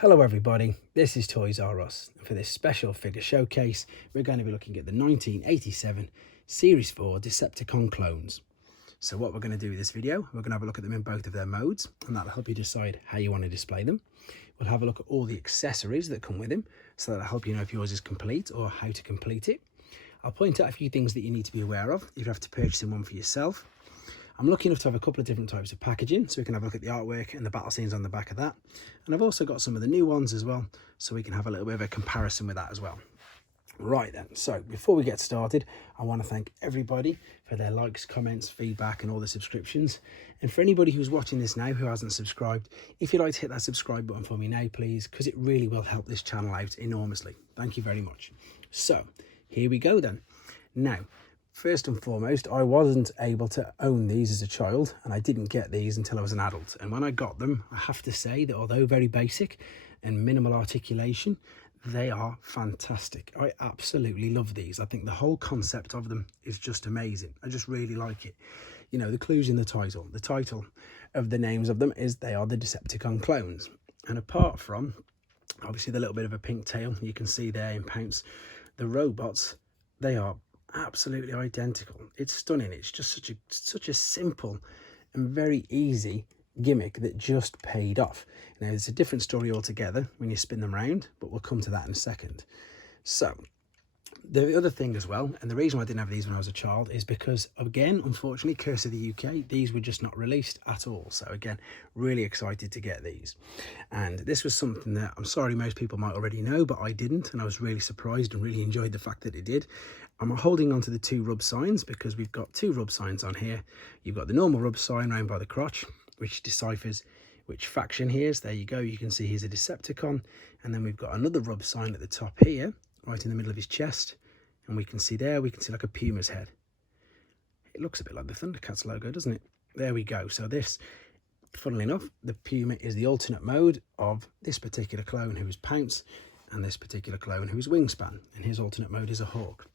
Hello everybody, this is Toys R Us. For this special figure showcase, we're going to be looking at the 1987 Series 4 Decepticon clones. So what we're going to do with this video, we're going to have a look at them in both of their modes, and that'll help you decide how you want to display them. We'll have a look at all the accessories that come with them, so that'll help you know if yours is complete or how to complete it. I'll point out a few things that you need to be aware of if you have to purchase one for yourself. I'm lucky enough to have a couple of different types of packaging, so we can have a look at the artwork and the battle scenes on the back of that. And I've also got some of the new ones as well, so we can have a little bit of a comparison with that as well. Right then, so before we get started, I want to thank everybody for their likes, comments, feedback and all the subscriptions. And for anybody who's watching this now who hasn't subscribed, if you'd like to hit that subscribe button for me now, please, because it really will help this channel out enormously. Thank you very much. So, here we go then. Now, first and foremost, I wasn't able to own these as a child, and I didn't get these until I was an adult. And when I got them, I have to say that although very basic and minimal articulation, they are fantastic. I absolutely love these. I think the whole concept of them is just amazing. I just really like it. You know, the clues in the title. The title of the names of them is they are the Decepticon clones. And apart from, obviously, the little bit of a pink tail you can see there in Pounce, the robots, they are absolutely identical. It's stunning. It's just such a simple and very easy gimmick that just paid off. Now it's a different story altogether when you spin them round, but we'll come to that in a second. So the other thing as well, and the reason why I didn't have these when I was a child, is because, again, unfortunately, curse of the UK, these were just not released at all. So again, really excited to get these. And this was something that I'm sorry most people might already know, but I didn't, and I was really surprised and really enjoyed the fact that it did. I'm holding on to the two rub signs because we've got two rub signs on here. You've got the normal rub sign round by the crotch, which deciphers which faction he is. There you go, you can see he's a Decepticon. And then we've got another rub sign at the top here, right in the middle of his chest, and we can see like a puma's head. It looks a bit like the Thundercats logo, doesn't it? There we go. So this, funnily enough, the puma is the alternate mode of this particular clone, who is Pounce, and this particular clone, who is Wingspan, and his alternate mode is a hawk.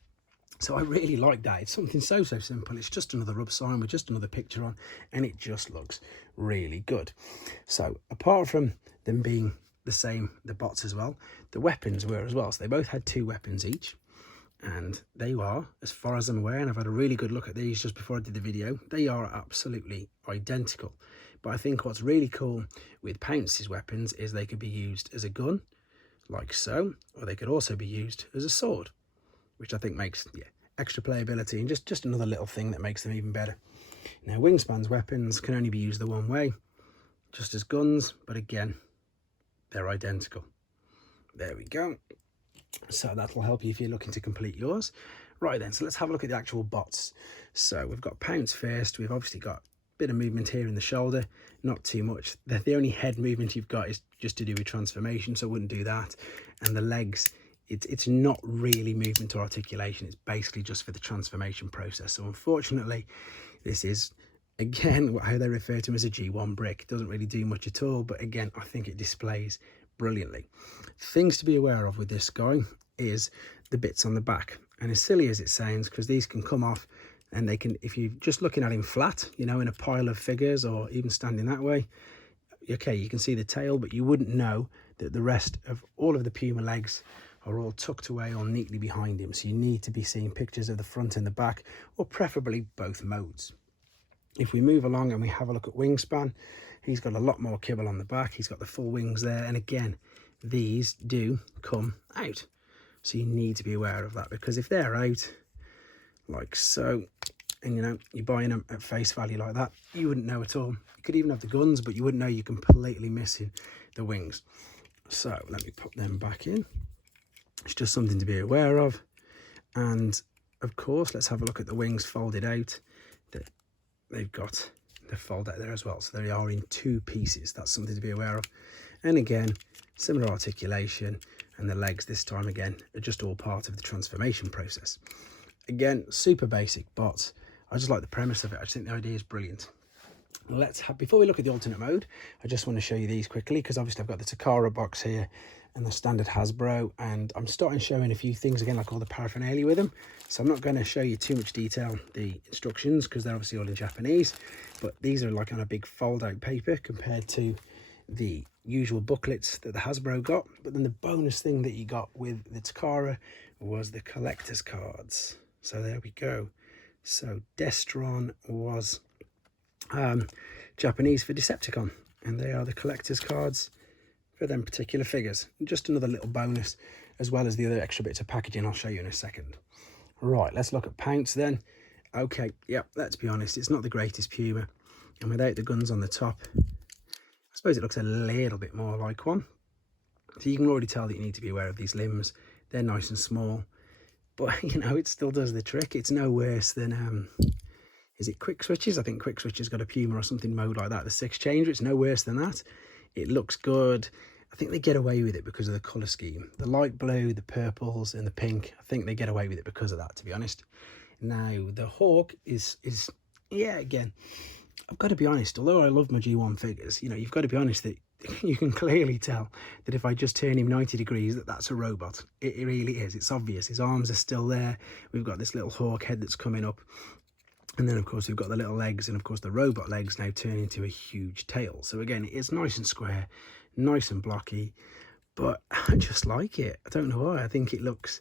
So I really like that. It's something so simple. It's just another rub sign with just another picture on, and it just looks really good. So apart from them being the same, the bots as well, the weapons were as well. So they both had two weapons each, and they are, as far as I'm aware, and I've had a really good look at these just before I did the video, they are absolutely identical. But I think what's really cool with Pounce's weapons is they could be used as a gun, like so, or they could also be used as a sword, which I think makes extra playability and just another little thing that makes them even better. Now, Wingspan's weapons can only be used the one way, just as guns, but again, they're identical. There we go. So that'll help you if you're looking to complete yours. Right then, so let's have a look at the actual bots. So we've got Pounce first. We've obviously got a bit of movement here in the shoulder, not too much. The only head movement you've got is just to do with transformation, so I wouldn't do that. And the legs, it's not really movement or articulation. It's basically just for the transformation process. So unfortunately, this is, again, how they refer to him as a G1 brick. It doesn't really do much at all, but again, I think it displays brilliantly. Things to be aware of with this guy is the bits on the back. And as silly as it sounds, because these can come off, and they can, if you're just looking at him flat, you know, in a pile of figures or even standing that way, okay, you can see the tail, but you wouldn't know that the rest of all of the puma legs are all tucked away or neatly behind him. So you need to be seeing pictures of the front and the back, or preferably both modes. If we move along and we have a look at Wingspan, he's got a lot more kibble on the back. He's got the full wings there. And again, these do come out. So you need to be aware of that, because if they're out like so, and you know, you're buying them at face value like that, you wouldn't know at all. You could even have the guns, but you wouldn't know you're completely missing the wings. So let me put them back in. It's just something to be aware of. And of course, let's have a look at the wings folded out. They've got the fold out there as well, so they are in two pieces. That's something to be aware of. And again, similar articulation, and the legs this time again are just all part of the transformation process. Again, super basic bots. I just like the premise of it. I just think the idea is brilliant. Before we look at the alternate mode, I just want to show you these quickly, because obviously I've got the Takara box here and the standard Hasbro, and I'm starting showing a few things again, like all the paraphernalia with them. So I'm not going to show you too much detail, the instructions, because they're obviously all in Japanese, but these are like on a big fold out paper compared to the usual booklets that the Hasbro got, but then the bonus thing that you got with the Takara was the collector's cards. So there we go. So Destron was Japanese for Decepticon, and they are the collector's cards for them particular figures. Just another little bonus, as well as the other extra bits of packaging I'll show you in a second. Right, let's look at Pounce then. Okay, yep, let's be honest, it's not the greatest Puma, and without the guns on the top, I suppose it looks a little bit more like one. So you can already tell that you need to be aware of these limbs. They're nice and small, but you know, it still does the trick. It's no worse than is it Quick Switches? I think Quick Switches got a Puma or something mode like that, the 6-changer. It's no worse than that. It looks good. I think they get away with it because of the colour scheme. The light blue, the purples and the pink, I think they get away with it because of that, to be honest. Now, the Hawk is yeah, again, I've got to be honest, although I love my G1 figures, you know, you've got to be honest that you can clearly tell that if I just turn him 90 degrees, that's a robot. It really is. It's obvious. His arms are still there. We've got this little hawk head that's coming up. And then, of course, we've got the little legs, and, of course, the robot legs now turn into a huge tail. So, again, it is nice and square, nice and blocky, but I just like it. I don't know why. I think it looks...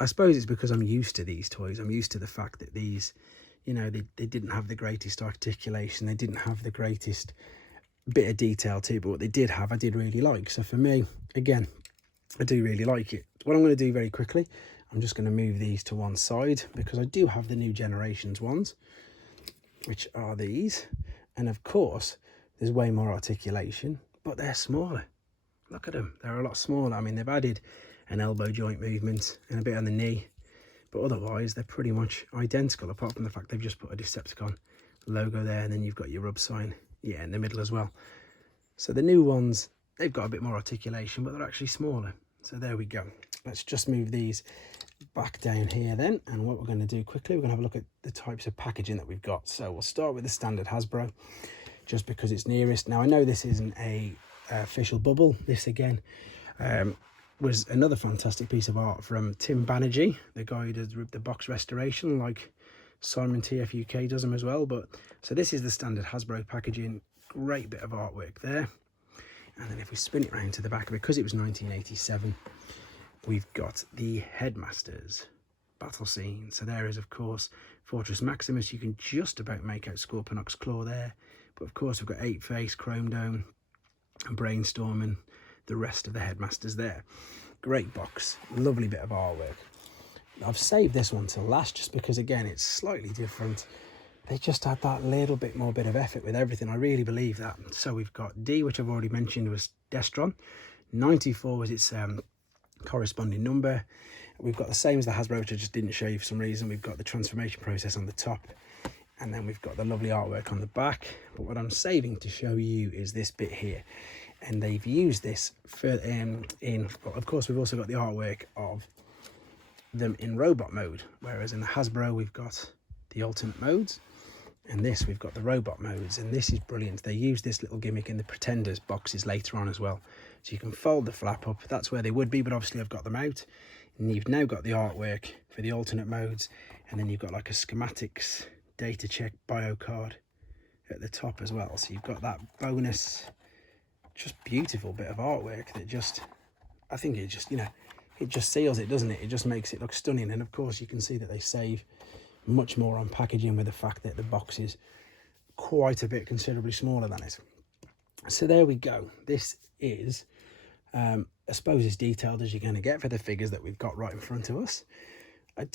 I suppose it's because I'm used to these toys. I'm used to the fact that these, you know, they didn't have the greatest articulation. They didn't have the greatest bit of detail too, but what they did have, I did really like. So, for me, again, I do really like it. What I'm going to do very quickly... I'm just going to move these to one side because I do have the new generations ones, which are these. And of course, there's way more articulation, but they're smaller. Look at them. They're a lot smaller. I mean, they've added an elbow joint movement and a bit on the knee, but otherwise they're pretty much identical, apart from the fact they've just put a Decepticon logo there, and then you've got your rub sign, yeah, in the middle as well. So the new ones, they've got a bit more articulation, but they're actually smaller. So there we go. Let's just move these back down here then, and what we're going to do quickly, we're going to have a look at the types of packaging that we've got. So we'll start with the standard Hasbro, just because it's nearest. Now I know this isn't a official bubble. This again was another fantastic piece of art from Tim Banerjee, the guy who does the box restoration, like Simon TFUK does them as well. But so this is the standard Hasbro packaging. Great bit of artwork there. And then if we spin it round to the back, because it was 1987, we've got the Headmasters battle scene. So there is, of course, Fortress Maximus. You can just about make out Scorponok's claw there. But, of course, we've got Eight Face, Chrome Dome, and Brainstorm, and the rest of the Headmasters there. Great box. Lovely bit of artwork. I've saved this one till last just because, again, it's slightly different. They just had that little bit more bit of effort with everything. I really believe that. So we've got D, which I've already mentioned was Destron. 94 was its corresponding number. We've got the same as the Hasbro, which I just didn't show you for some reason. We've got the transformation process on the top, and then we've got the lovely artwork on the back. But what I'm saving to show you is this bit here. And they've used this for well, of course, we've also got the artwork of them in robot mode, whereas in the Hasbro we've got the alternate modes. And this, we've got the robot modes, and this is brilliant. They use this little gimmick in the Pretenders boxes later on as well. So you can fold the flap up. That's where they would be, but obviously I've got them out. And you've now got the artwork for the alternate modes, and then you've got like a schematics data check bio card at the top as well. So you've got that bonus, just beautiful bit of artwork that just, I think it just, you know, it just seals it, doesn't it? It just makes it look stunning. And of course you can see that they save much more on packaging with the fact that the box is quite a bit considerably smaller than it. So there we go. This is I suppose as detailed as you're going to get for the figures that we've got right in front of us. I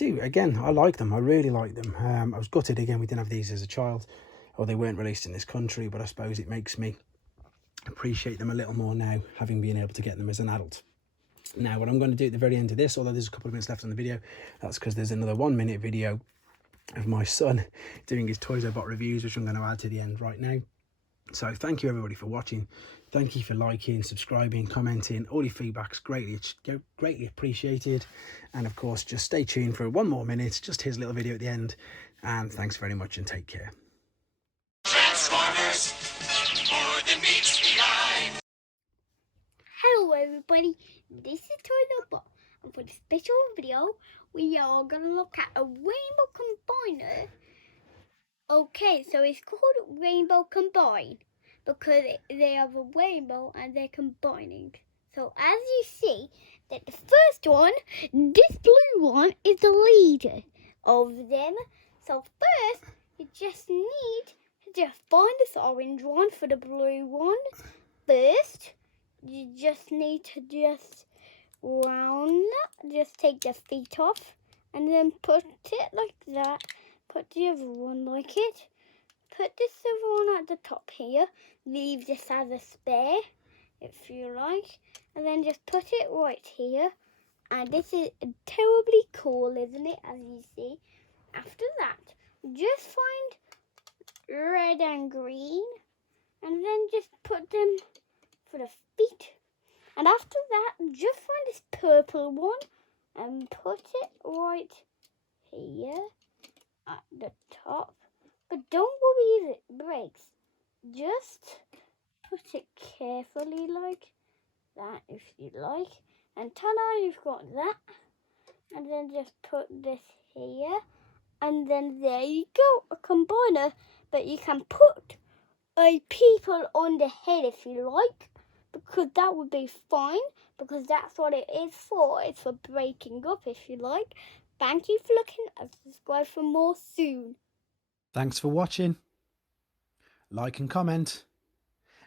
like them. I really like them. I was gutted again we didn't have these as a child, or they weren't released in this country, but I suppose it makes me appreciate them a little more now, having been able to get them as an adult. Now what I'm going to do at the very end of this, although there's a couple of minutes left on the video, that's because there's another 1-minute video of my son doing his Toys I Bought reviews, which I'm going to add to the end right now. So thank you everybody for watching. Thank you for liking, subscribing, commenting. All your feedback's greatly appreciated. And of course, just stay tuned for 1 more minute, just his little video at the end. And thanks very much and take care. Transformers, more than meets the eye. Hello everybody, this is Toys I Bought, and for this special video, we are going to look at a Rainbow Combiner. Okay, so it's called Rainbow Combine, because they have a rainbow and they're combining. So as you see, that the first one, this blue one, is the leader of them. So first, you just need to just find this orange one for the blue one. First, you just need to just round that, just take the feet off, and then put it like that. Put the other one like it. Put this other one at the top here. Leave this as a spare, if you like. And then just put it right here. And this is terribly cool, isn't it, as you see. After that, just find red and green. And then just put them for the feet. And after that, just find this purple one. And put it right here at the top. But don't worry if it breaks. Just put it carefully like that if you like. And ta-da, you've got that. And then just put this here. And then there you go, a combiner. But you can put a people on the head if you like. Because that would be fine. Because that's what it is for. It's for breaking up if you like. Thank you for looking and subscribe for more soon. Thanks for watching. Like and comment.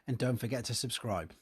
And don't forget to subscribe.